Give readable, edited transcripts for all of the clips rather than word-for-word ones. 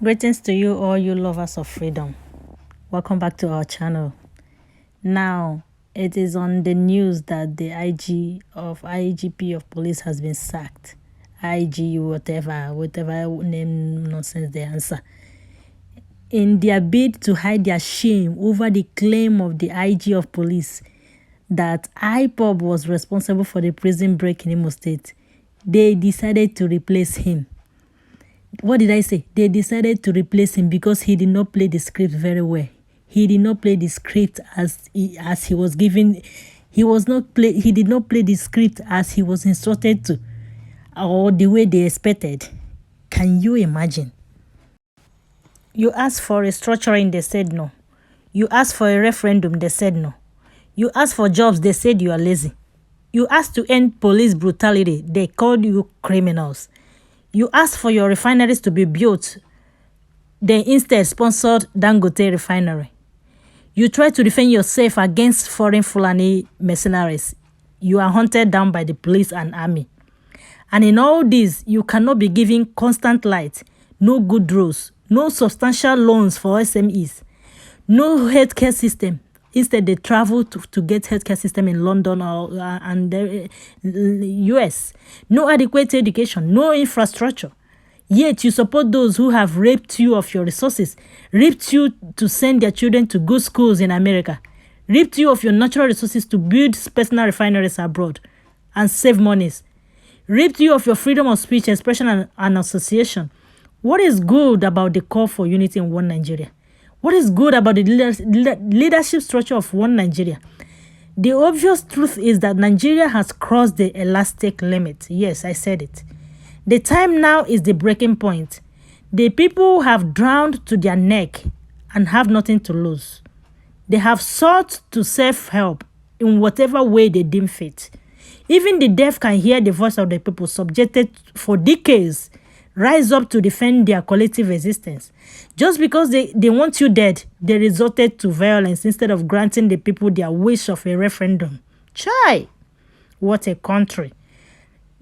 Greetings to you all, you lovers of freedom. Welcome back to our channel. Now, it is on the news that the IGP of police has been sacked. IG, whatever name nonsense they answer. In their bid to hide their shame over the claim of the IG of police that Ipob was responsible for the prison break in Imo State, they decided to replace him. What did I say? They decided to replace him because he did not play the script very well. He did not play the script as he was given. He did not play the script as he was instructed to, or the way they expected. Can you imagine? You asked for restructuring, they said no. You asked for a referendum, they said no. You asked for jobs, they said you are lazy. You asked to end police brutality, they called you criminals. You asked for your refineries to be built, they instead sponsored Dangote refinery. You tried to defend yourself against foreign Fulani mercenaries. You are hunted down by the police and army. And in all this, you cannot be giving constant light, no good roads, no substantial loans for SMEs, no healthcare system. Instead, they travel to get healthcare system in London and the US. No adequate education, no infrastructure. Yet you support those who have raped you of your resources, raped you to send their children to good schools in America, raped you of your natural resources to build personal refineries abroad and save monies, raped you of your freedom of speech, expression, and association. What is good about the call for unity in one Nigeria? What is good about the leadership structure of one Nigeria? The obvious truth is that Nigeria has crossed the elastic limit. Yes, I said it. The time now is the breaking point. The people have drowned to their neck and have nothing to lose. They have sought to self-help in whatever way they deem fit. Even the deaf can hear the voice of the people subjected for decades rise up to defend their collective existence. Just because they want you dead, they resorted to violence instead of granting the people their wish of a referendum. Chai! What a country.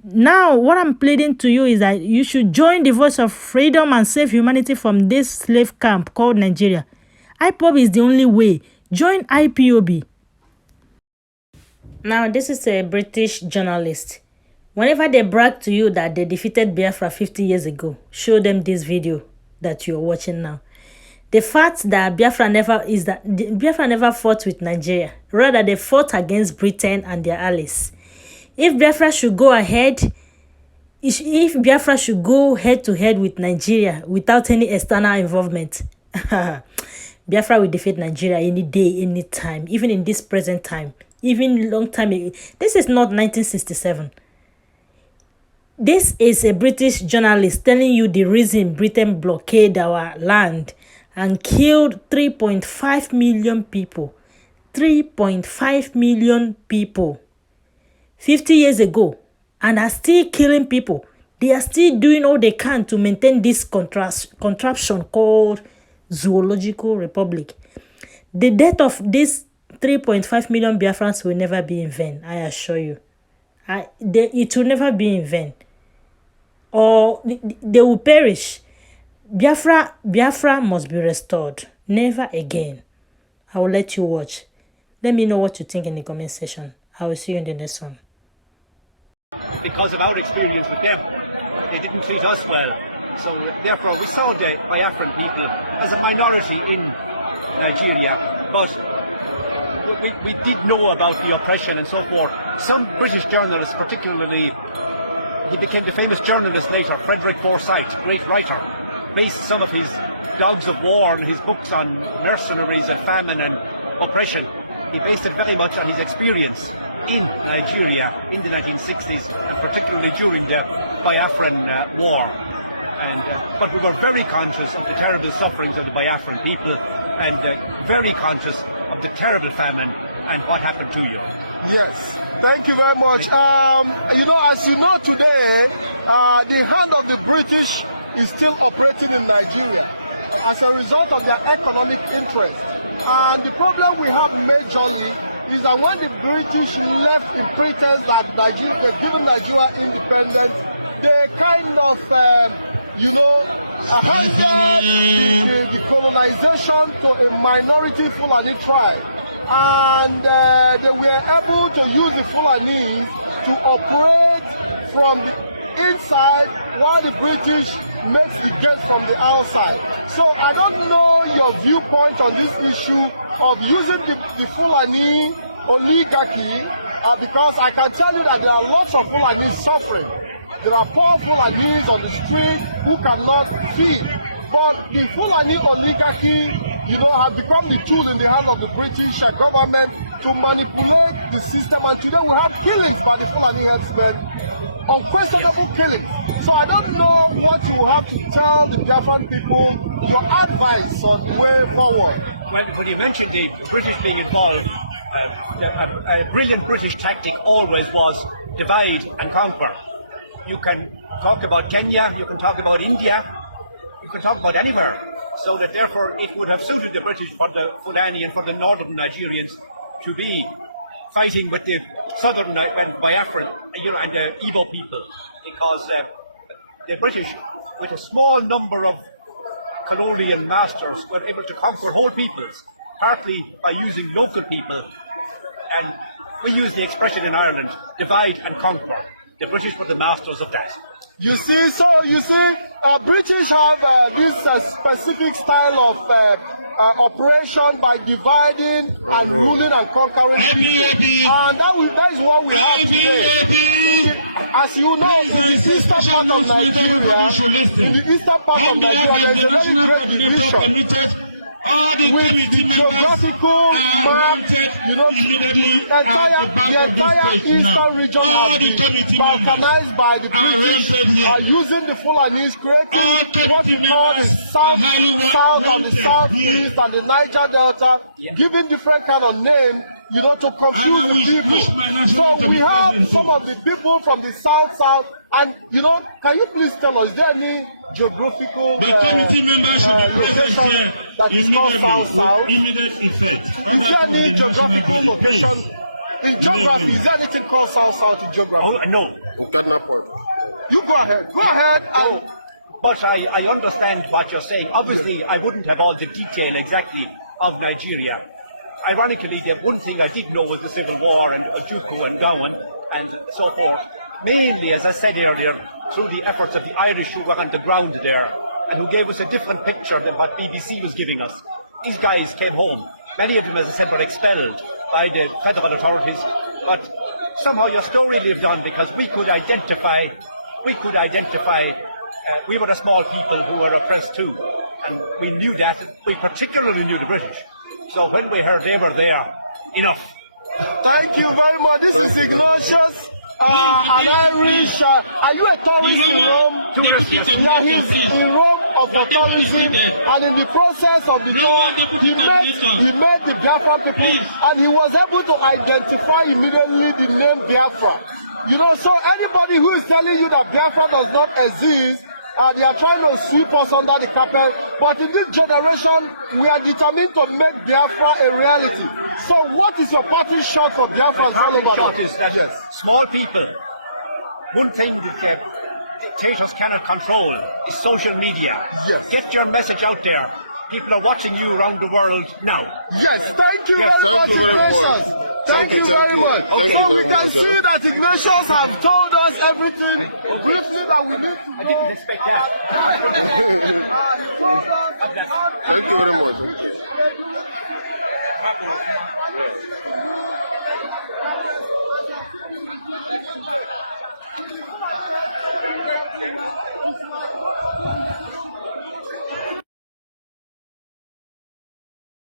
Now, what I'm pleading to you is that you should join the voice of freedom and save humanity from this slave camp called Nigeria. Ipob is the only way. Join IPOB. Now, this is a British journalist. Whenever they brag to you that they defeated Biafra 50 years ago, show them this video that you're watching now. The fact that Biafra never fought with Nigeria. Rather, they fought against Britain and their allies. If Biafra should go ahead, if Biafra should go head to head with Nigeria without any external involvement, Biafra will defeat Nigeria any day, any time, even in this present time, even long time ago. This is not 1967. This is a British journalist telling you the reason Britain blockaded our land and killed 3.5 million people. 3.5 million people 50 years ago, and are still killing people. They are still doing all they can to maintain this contraption called Zoological Republic. The death of these 3.5 million Biafrans will never be in vain, I assure you. It will never be in vain. Or they will perish. Biafra must be restored. Never again. I will let you watch. Let me know what you think in the comment section. I will see you in the next one. Because of our experience with them, they didn't treat us well. So therefore we saw the Biafran people as a minority in Nigeria, but we did know about the oppression and so forth. Some British journalists, particularly, he became the famous journalist later, Frederick Forsyth, great writer, based some of his Dogs of War and his books on mercenaries and famine and oppression. He based it very much on his experience in Nigeria in the 1960s, and particularly during the Biafran War. But we were very conscious of the terrible sufferings of the Biafran people, and very conscious of the terrible famine and what happened to you. Yes, thank you very much. As you know today, the hand of the British is still operating in Nigeria as a result of their economic interest. The problem we have majorly is that when the British left in pretense that Nigeria were giving Nigeria independence, they kind of, handed the colonization to a minority Fulani tribe. And they were able to use the Fulanis to operate from the inside while the British makes the gains from the outside. So I don't know your viewpoint on this issue of using the Fulani oligarchy because I can tell you that there are lots of Fulanis suffering. There are poor Fulanis on the street who cannot feed. But the Fulani oligarchy, have become the tools in the hands of the British government to manipulate the system. And today we have killings by the Fulani herdsmen, unquestionable killings. So I don't know what you have to tell the Biafran people, your advice on the way forward. Well, when you mentioned the British being involved, a brilliant British tactic always was divide and conquer. You can talk about Kenya, you can talk about India, you can talk about anywhere. So that therefore it would have suited the British for the Fulani and for the northern Nigerians to be fighting with the southern Biafra, and the Ipob people, because the British, with a small number of colonial masters, were able to conquer whole peoples, partly by using local people. And we use the expression in Ireland, divide and conquer. The British were the masters of that. You see, British have this specific style of operation by dividing and ruling and conquering people. And that is what we have today. As you know, in the eastern part of Nigeria, there's a very great division. With the geographical map, the entire eastern region has been balkanized by the British, using the Fulanis, creating what we call the south and the southeast and the Niger Delta, giving different kind of name, to confuse the people. So we have some of the people from the south, and can you please tell us, is there any geographical location that is called south? Is there any geographical location in geography? Is there anything called south in geography? Oh, no. You go ahead. Go ahead. But I understand what you're saying. Obviously, I wouldn't have all the detail exactly of Nigeria. Ironically, the one thing I did know was the Civil War and Ojukwu and Gowan and so forth. Mainly, as I said earlier, through the efforts of the Irish who were on the ground there and who gave us a different picture than what BBC was giving us. These guys came home. Many of them, as I said, were expelled by the federal authorities, but somehow your story lived on because we could identify, we were a small people who were oppressed too, and we knew that. We particularly knew the British. So when we heard they were there, enough. Thank you very much. This is Ignatius. An Irish, are you a tourist in Rome? Tourist, yes. Yeah, he's in Rome for tourism, and in the process of the tour, he met the Biafra people, and he was able to identify immediately the name Biafra. So anybody who is telling you that Biafra does not exist, they are trying to sweep us under the carpet, but in this generation, we are determined to make Biafra a reality. So what is your parting shot for Biafra and Solomon? Is that small people, one thing that dictators cannot control is social media. Yes. Get your message out there. People are watching you around the world now. Yes, thank you very much, Ignatius. Thank you very much. Okay. So we can see that Ignatius has told us everything that we need to know. I didn't expect that. He told us how to